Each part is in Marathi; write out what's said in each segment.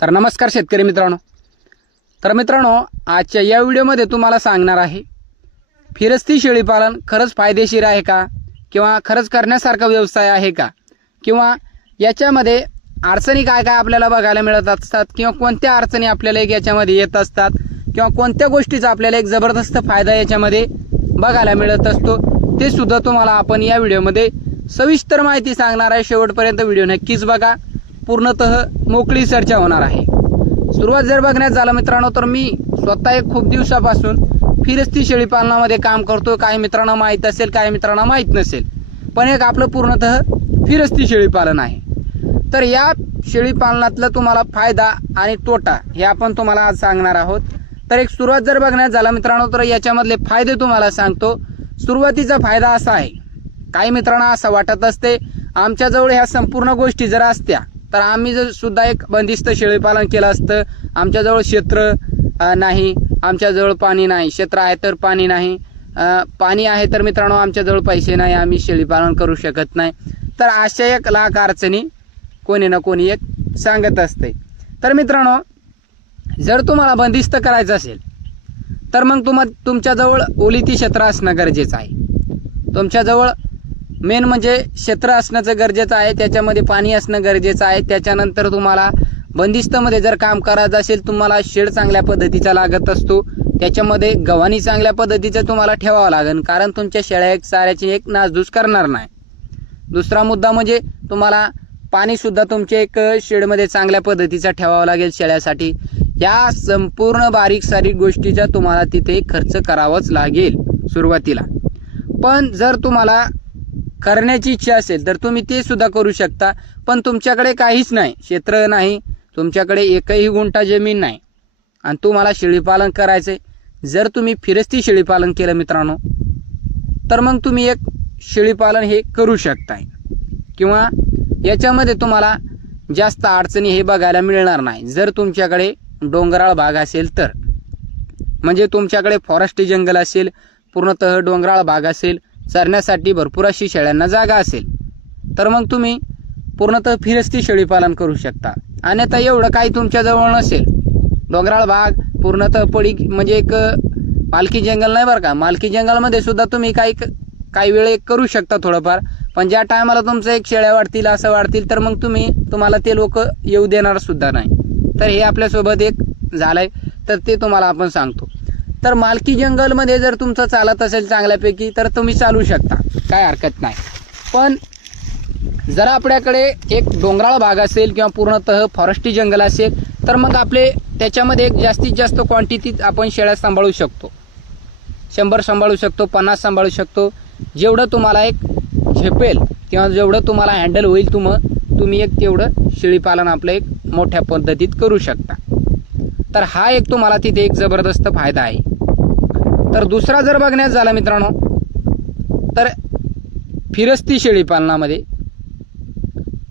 तर नमस्कार शेतकरी मित्रांनो. आजच्या या व्हिडिओमध्ये तुम्हाला सांगणार आहे, फिरस्ती शेळी पालन खरंच फायदेशीर आहे का, किंवा खरंच करण्यासारखा व्यवसाय आहे का, किंवा याच्यामध्ये अडचणी काय काय आपल्याला बघायला मिळत असतात, किंवा कोणत्या अडचणी आपल्याला याच्यामध्ये येत असतात, किंवा कोणत्या गोष्टीचा आपल्याला एक जबरदस्त फायदा याच्यामध्ये बघायला मिळत असतो, ते सुद्धा तुम्हाला आपण या व्हिडिओमध्ये सविस्तर माहिती सांगणार आहे. शेवटपर्यंत व्हिडिओ नक्कीच बघा. पूर्णतः मोकळी चर्चा होणार आहे. सुरुवात जर बघण्यात झालं मित्रांनो, तर मी स्वतः एक खूप दिवसापासून फिरस्ती शेळी पालनामध्ये काम करतो. काही मित्रांना माहीत असेल, काही मित्रांना माहीत नसेल, पण एक आपलं पूर्णतः फिरस्ती शेळी पालन आहे. तर या शेळी पालनातलं तुम्हाला फायदा आणि तोटा हे आपण तुम्हाला आज सांगणार आहोत. तर एक सुरुवात जर बघण्यात झाला मित्रांनो, तर याच्यामधले फायदे तुम्हाला सांगतो. सुरुवातीचा फायदा असा आहे, काही मित्रांना असं वाटत असते आमच्याजवळ ह्या संपूर्ण गोष्टी जर असत्या तर आम्ही जर सुद्धा एक बंदिस्त शेळी पालन केलं असतं. आमच्याजवळ क्षेत्र नाही, आमच्याजवळ पाणी नाही, क्षेत्र आहे तर पाणी नाही, पाणी आहे तर मित्रांनो आमच्याजवळ पैसे नाही, आम्ही शेळी पालन करू शकत नाही. तर अशा एक लाख अडचणी कोणी ना कोणी एक सांगत असते. तर मित्रांनो, जर तुम्हाला बंदिस्त करायचं असेल तर मग तुमच्याजवळ ओलिती क्षेत्र असणं गरजेचं आहे. तुमच्याजवळ मेन म्हणजे क्षेत्र असणं गरजेचं आहे, त्याच्यामध्ये पाणी असणं गरजेचं आहे. त्याच्यानंतर तुम्हाला बंदिस्तमध्ये जर काम करायचं असेल, तुम्हाला शेड चांगल्या पद्धतीचा लागत असतो, त्याच्यामध्ये गव्हाणी चांगल्या पद्धतीचं तुम्हाला ठेवावं लागेल, कारण तुमच्या शेळ्या एक चाऱ्याची एक नासधूस करणार नाही. दुसरा मुद्दा म्हणजे तुम्हाला पाणीसुद्धा तुमच्या एक शेडमध्ये चांगल्या पद्धतीचा ठेवावं लागेल शेळ्यासाठी. या संपूर्ण बारीक सारीक गोष्टीचा तुम्हाला तिथे खर्च करावाच लागेल सुरुवातीला. पण जर तुम्हाला करण्याची इच्छा असेल तर तुम्ही ते सुद्धा करू शकता. पण तुमच्याकडे काहीच नाही, क्षेत्र नाही, तुमच्याकडे एकही गुंठा जमीन नाही आणि तुम्हाला शेळीपालन करायचे, जर तुम्ही फिरस्ती शेळीपालन केलं मित्रांनो, तर मग तुम्ही एक शेळीपालन हे करू शकताय. किंवा याच्यामध्ये तुम्हाला जास्त अडचणी हे बघायला मिळणार नाही. जर तुमच्याकडे डोंगराळ भाग असेल तर, म्हणजे तुमच्याकडे फॉरेस्ट जंगल असेल, पूर्णतः डोंगराळ भाग असेल, चरण्यासाठी भरपूर अशी शेळ्यांना जागा असेल, तर मग तुम्ही पूर्णतः फिरस्ती शेळी पालन करू शकता. अन्यथा एवढं काही तुमच्याजवळ नसेल, डोंगराळ भाग पूर्णतः पडी म्हणजे एक मालकी जंगल नाही बरं का, मालकी जंगलमध्ये सुद्धा तुम्ही काही वेळ एक करू शकता थोडंफार. पण ज्या टायमाला तुमचं एक शेळ्या वाढतील असं वाढतील तर मग तुम्हाला ते लोक येऊ देणार सुद्धा नाही. तर हे आपल्यासोबत एक झालंय, तर ते तुम्हाला आपण सांगतो. तर मालकी जंगलमध्ये जर तुमचं चालत असेल चांगल्यापैकी तर तुम्ही चालू शकता, काय हरकत नाही. पण जर आपल्याकडे एक डोंगराळ भाग असेल किंवा पूर्णतः फॉरेस्टी जंगल असेल, तर मग आपले त्याच्यामध्ये एक जास्तीत जास्त क्वांटिटीत आपण शेळ्या सांभाळू शकतो. 100 सांभाळू शकतो, 50 सांभाळू शकतो. जेवढं तुम्हाला एक झेपेल किंवा जेवढं तुम्हाला हँडल होईल तुम्ही एक तेवढं शेळीपालन आपलं एक मोठ्या पद्धतीत करू शकता. तर हा एक तुम्हाला तिथे एक जबरदस्त फायदा आहे. तर दुसरा जर बघण्यात झाला मित्रांनो, तर फिरस्ती शेळी पालनामध्ये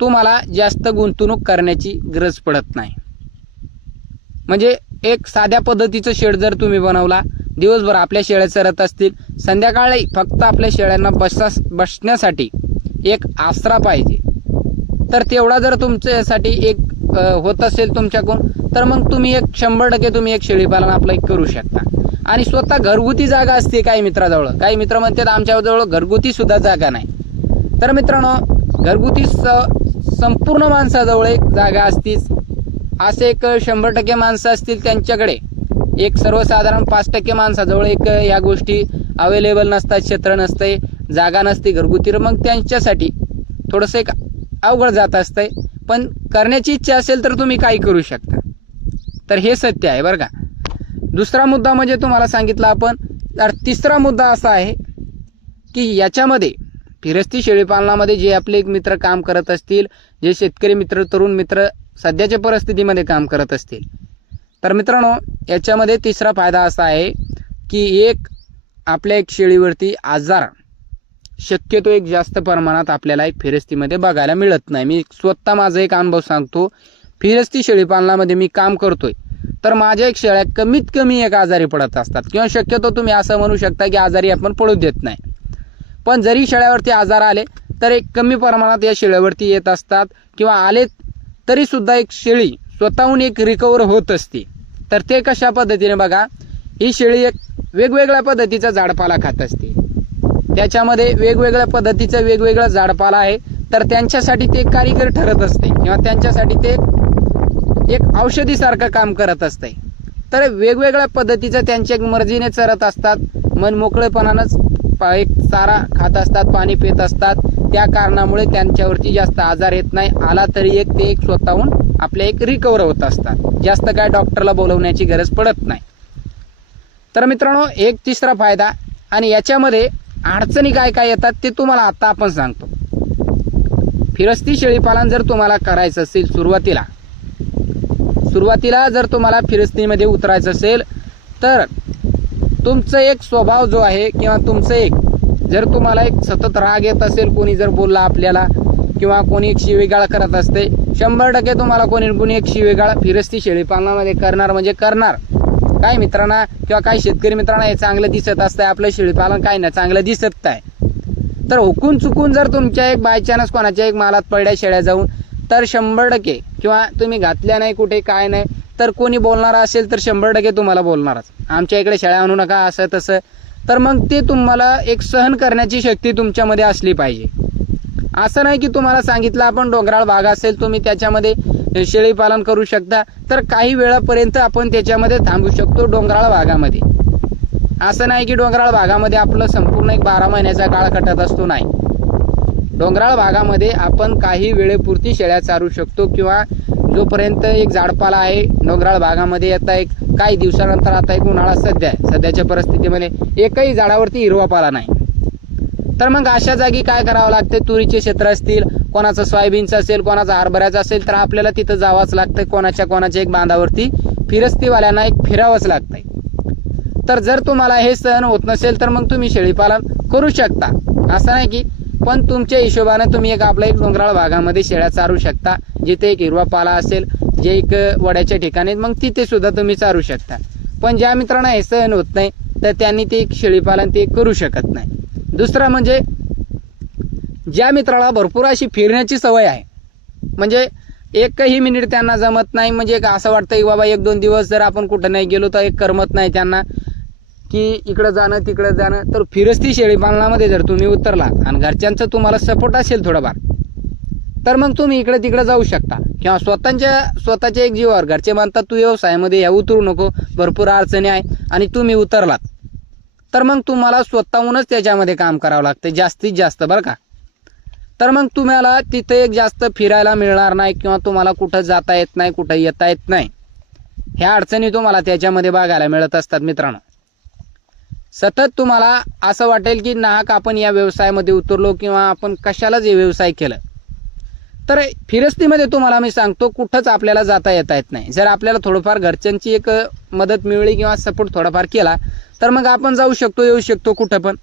तुम्हाला जास्त गुंतवणूक करण्याची गरज पडत नाही. म्हणजे एक साध्या पद्धतीचं शेड जर तुम्ही बनवला, दिवसभर आपल्या शेळ्या चरत असतील, संध्याकाळी फक्त आपल्या शेळ्यांना बसण्यासाठी एक आसरा पाहिजे, तर तेवढा जर तुमच्यासाठी एक होत असेल तुमच्याकडून, तर मग तुम्ही एक 100% तुम्ही एक शेळीपालन आपलं एक करू शकता. आणि स्वतः घरगुती जागा असते काही मित्राजवळ. काही मित्र म्हणतात आमच्याजवळ घरगुती सुद्धा जागा नाही. तर मित्रांनो, घरगुती संपूर्ण माणसाजवळ एक जागा असतीच. असे एक 100% माणसं असतील त्यांच्याकडे, एक सर्वसाधारण 5% माणसाजवळ एक ह्या गोष्टी अवेलेबल नसतात, क्षेत्र नसते, जागा नसते घरगुती. मग त्यांच्यासाठी थोडंसं एक अवघड जात असतंय. पण करण्याची इच्छा असेल तर तुम्ही काही करू शकता. तर हे सत्य आहे बरं का. दुसरा मुद्दा म्हणजे तुम्हाला सांगितलं आपण. तर तिसरा मुद्दा असा आहे की याच्यामध्ये फिरस्ती शेळीपालनामध्ये जे आपले एक मित्र काम करत असतील, जे शेतकरी मित्र, तरुण मित्र सध्याच्या परिस्थितीमध्ये काम करत असतील, तर मित्रांनो याच्यामध्ये तिसरा फायदा असा आहे की एक आपल्या एक शेळीवरती आजार शक्यतो एक जास्त प्रमाणात आपल्याला एक फिरस्तीमध्ये बघायला मिळत नाही. मी स्वतः माझा एक अनुभव सांगतो. फिरस्ती शेळीपालनामध्ये मी काम करतोय, तर माझ्या एक शेळ्या कमीत कमी एक आजारी पडत असतात, किंवा शक्यतो तुम्ही असं म्हणू शकता की आजारी आपण पडू देत नाही. पण जरी शेळ्यावरती आजार आले तर एक कमी प्रमाणात या शेळ्यावरती येत असतात, किंवा आले तरी सुद्धा एक शेळी स्वतःहून एक रिकवर होत असते. तर ते कशा पद्धतीने बघा, ही शेळी एक वेगवेगळ्या पद्धतीचा झाडपाला खात असते. त्याच्यामध्ये वेगवेगळ्या पद्धतीचा वेगवेगळा झाडपाला आहे. तर त्यांच्यासाठी ते कारिगर ठरत असते किंवा त्यांच्यासाठी ते एक औषधीसारखं काम करत असते. तर वेगवेगळ्या पद्धतीचं त्यांच्या मर्जीने चरत असतात, मन मोकळेपणानंच एक चारा खात असतात, पाणी पित असतात. त्या कारणामुळे त्यांच्यावरती जास्त आजार येत नाही. आला तरी ते एक स्वतःहून आपले एक रिकवर होत असतात. जास्त काय डॉक्टरला बोलवण्याची गरज पडत नाही. तर मित्रांनो, एक तिसरा फायदा आणि याच्यामध्ये अडचणी काय काय येतात ते तुम्हाला आता आपण सांगतो. फिरस्ती शेळीपालन जर तुम्हाला करायचं असेल, सुरुवातीला जर तुम्हाला फिरस्तीमध्ये उतरायचं असेल, तर तुमचं एक स्वभाव जो आहे किंवा तुमचं एक जर तुम्हाला एक सतत राग येत असेल, कोणी जर बोलला आपल्याला किंवा कोणी एक शिवीगाळ करत असते, 100% तुम्हाला कोणी एक शिवीगाळ फिरस्ती शेळीपालनामध्ये करणार म्हणजे करणार. काय मित्रांना किंवा काही शेतकरी मित्रांना हे चांगलं दिसत असतंय, आपलं शेळीपालन काय ना चांगलं दिसत आहे. तर हुकून चुकून जर तुमच्या एक बाय चान्स कोणाच्या एक मालात पडल्या शेळ्या जाऊन, तर 100% किंवा तुम्ही घातल्या नाही कुठे काय नाही, तर कोणी बोलणार असेल तर 100% तुम्हाला बोलणारच, आमच्या इकडे शेळ्या आणू नका असं तसं. तर मग ते तुम्हाला एक सहन करण्याची शक्ती तुमच्यामध्ये असली पाहिजे. असं नाही की तुम्हाला सांगितलं आपण डोंगराळ भाग असेल तुम्ही त्याच्यामध्ये शेळीपालन करू शकता, तर काही वेळापर्यंत आपण त्याच्यामध्ये थांबू शकतो डोंगराळ भागामध्ये. असं नाही की डोंगराळ भागामध्ये आपलं संपूर्ण एक 12 महिन्याचा काळ कटत असतो, नाही. डोंगराळ भागामध्ये आपण काही वेळेपुरती शेळ्या चारू शकतो किंवा जोपर्यंत एक झाडपाला आहे डोंगराळ भागामध्ये, आता एक काही दिवसानंतर आता एक उन्हाळा सध्याच्या परिस्थितीमध्ये एकही झाडावरती हिरवा पाला नाही. तर मग अशा जागी काय करावं लागते, तुरीचे क्षेत्र असतील, कोणाचं सोयाबीनचं असेल, कोणाचा हरभऱ्याचं असेल, तर आपल्याला तिथं जावंच लागतं. कोणाच्या एक बांधावरती फिरस्तीवाल्यांना एक फिरावंच लागतंय. तर जर तुम्हाला हे सहन होत नसेल तर मग तुम्ही शेळीपालन करू शकता, असं नाही की. पण तुमच्या हिशोबाने तुम्ही एक आपल्या एक डोंगराळ भागामध्ये शेळ्या चारू शकता, जिथे एक हिरवा पाला असेल, जे एक वड्याच्या ठिकाणी, मग तिथे सुद्धा तुम्ही चारू शकता. पण ज्या मित्रांना हे सहन होत नाही तर त्यांनी ते एक शेळीपालन ते करू शकत नाही. दुसरं म्हणजे ज्या मित्राला भरपूर अशी फिरण्याची सवय आहे, म्हणजे एकही मिनिट त्यांना जमत नाही, म्हणजे असं वाटतं की बाबा 1-2 दिवस जर आपण कुठं नाही गेलो तर एक करमत नाही त्यांना, की इकडं जाणं तिकडं जाणं. तर फिरस्ती शेळीपालनामध्ये जर तुम्ही उतरला आणि घरच्यांचं तुम्हाला सपोर्ट असेल थोडंफार, तर मग तुम्ही इकडे तिकडे जाऊ शकता किंवा स्वतःच्या एक जीवावर घरचे म्हणतात तू व्यवसायामध्ये या उतरू नको, भरपूर अडचणी आहे, आणि तुम्ही उतरलात तर मग तुम्हाला स्वतःहूनच त्याच्यामध्ये काम करावं लागतं जास्तीत जास्त, बरं का. तर मग तुम्हाला तिथे एक जास्त फिरायला मिळणार नाही किंवा तुम्हाला कुठं जाता येत नाही, कुठं येता येत नाही. ह्या अडचणी तुम्हाला त्याच्यामध्ये बघायला मिळत असतात मित्रांनो. सतत तुम्हाला असं वाटेल की नाहक आपण या व्यवसायामध्ये उतरलो किंवा आपण कशालाच हे व्यवसाय केलं. तर फिरस्तीमध्ये तुम्हाला मी सांगतो कुठंच आपल्याला जाता येता येत नाही. जर आपल्याला थोडंफार घरच्यांची एक मदत मिळली किंवा सपोर्ट थोडाफार केला तर मग आपण जाऊ शकतो, येऊ शकतो कुठं पण.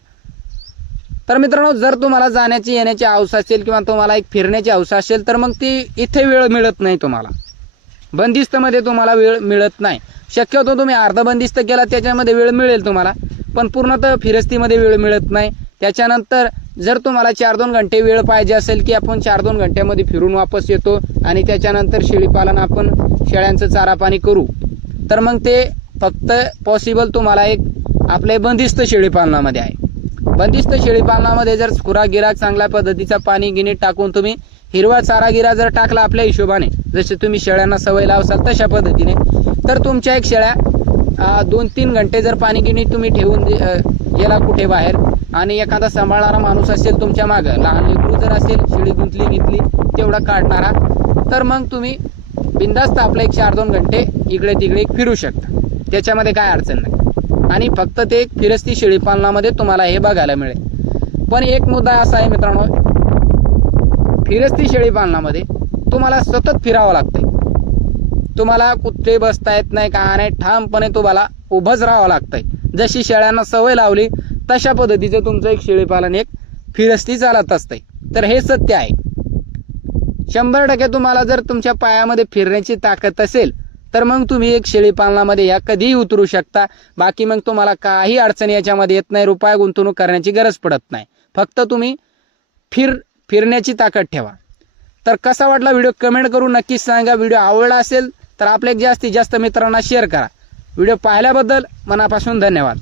तर मित्रांनो, जर तुम्हाला जाण्याची येण्याची हौस असेल किंवा तुम्हाला एक फिरण्याची हौस असेल तर मग ती इथे वेळ मिळत नाही तुम्हाला, बंदिस्तमध्ये तुम्हाला वेळ मिळत नाही. शक्यतो तुम्ही अर्ध बंदिस्त केला त्याच्यामध्ये वेळ मिळेल तुम्हाला, पण पूर्णतः फिरस्तीमध्ये वेळ मिळत नाही. त्याच्यानंतर जर तुम्हाला 4-2 घंटे वेळ पाहिजे असेल की आपण 4-2 घंट्यामध्ये फिरून वापस येतो आणि त्याच्यानंतर शेळीपालन आपण शेळ्यांचं चारा पाणी करू, तर मग ते फक्त पॉसिबल तुम्हाला एक आपले बंदिस्त शेळीपालनामध्ये आहे. बंदिस्त शेळीपालनामध्ये जर खुराक चांगल्या पद्धतीचा पाणी गिनी टाकून तुम्ही हिरवा चारा गिरा जर टाकला आपल्या हिशोबाने, जसे तुम्ही शेळ्यांना सवय लावसाल तशा पद्धतीने, तर तुमच्या एक शेळ्या 2-3 घंटे जर पाणी गिनी तुम्ही ठेवून गेला कुठे बाहेर आणि एखादा सांभाळणारा माणूस असेल तुमच्या मागं, लहान लेकरू जर असेल, शेळी गुंतली तेवढा काढणारा, तर मग तुम्ही बिंदास्त आपले एक 4-2 घंटे इकडे तिकडे फिरू शकता. त्याच्यामध्ये काय अडचण नाही आणि फक्त ते फिरस्ती शेळीपालनामध्ये तुम्हाला हे बघायला मिळेल. पण एक मुद्दा असा आहे मित्रांनो, फिरस्ती शेळीपालनामध्ये तुम्हाला सतत फिरावं लागतंय. तुम्हाला कुठे बसता येत नाही, का नाही, ठामपणे तुम्हाला उभंच राहावं लागतंय. जशी शेळ्यांना सवय लावली तशा पद्धतीचं तुमचं एक शेळीपालन एक फिरस्ती चालत असतंय. तर हे सत्य आहे. 100% तुम्हाला जर तुमच्या पायामध्ये फिरण्याची ताकद असेल तर मग तुम्ही एक शेळीपालनामध्ये या कधीही उतरू शकता. बाकी मग तुम्हाला काही अडचणी याच्यामध्ये येत नाही, रुपया गुंतवणूक करण्याची गरज पडत नाही. फक्त तुम्ही फिरण्याची ताकद ठेवा. तर कसा वाटला व्हिडिओ कमेंट करून नक्कीच सांगा. व्हिडिओ आवडला असेल तर आपले जास्तीत जास्त मित्रांना शेअर करा. व्हिडिओ पाहिल्याबद्दल मनापासून धन्यवाद.